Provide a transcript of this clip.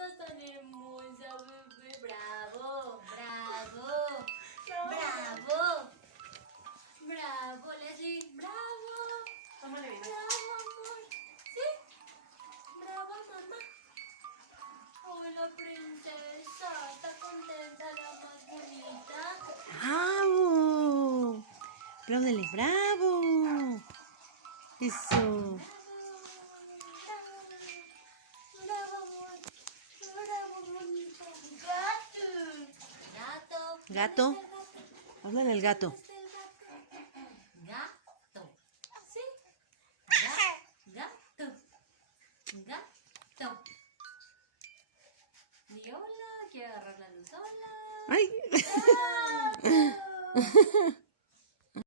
estás tan hermosa, bebé. Bravo, bravo, bravo. Bravo, Leslie. Bravo. Tómale bien. Bravo, amor. ¿Sí? Bravo, mamá. Hola, princesa. ¿Está contenta, la más bonita? ¡Bravo! Apláudele, ¡bravo! Eso. Bravo, amor. Bravo, bonita. Gato. Gato. ¿Gato? ¿Dónde está el gato? Háblale al gato. ¿Dónde está el gato? Gato. ¿Sí? Gato. Gato. Di hola. Quiero agarrar la luz. Hola. ¡Ay! Gato.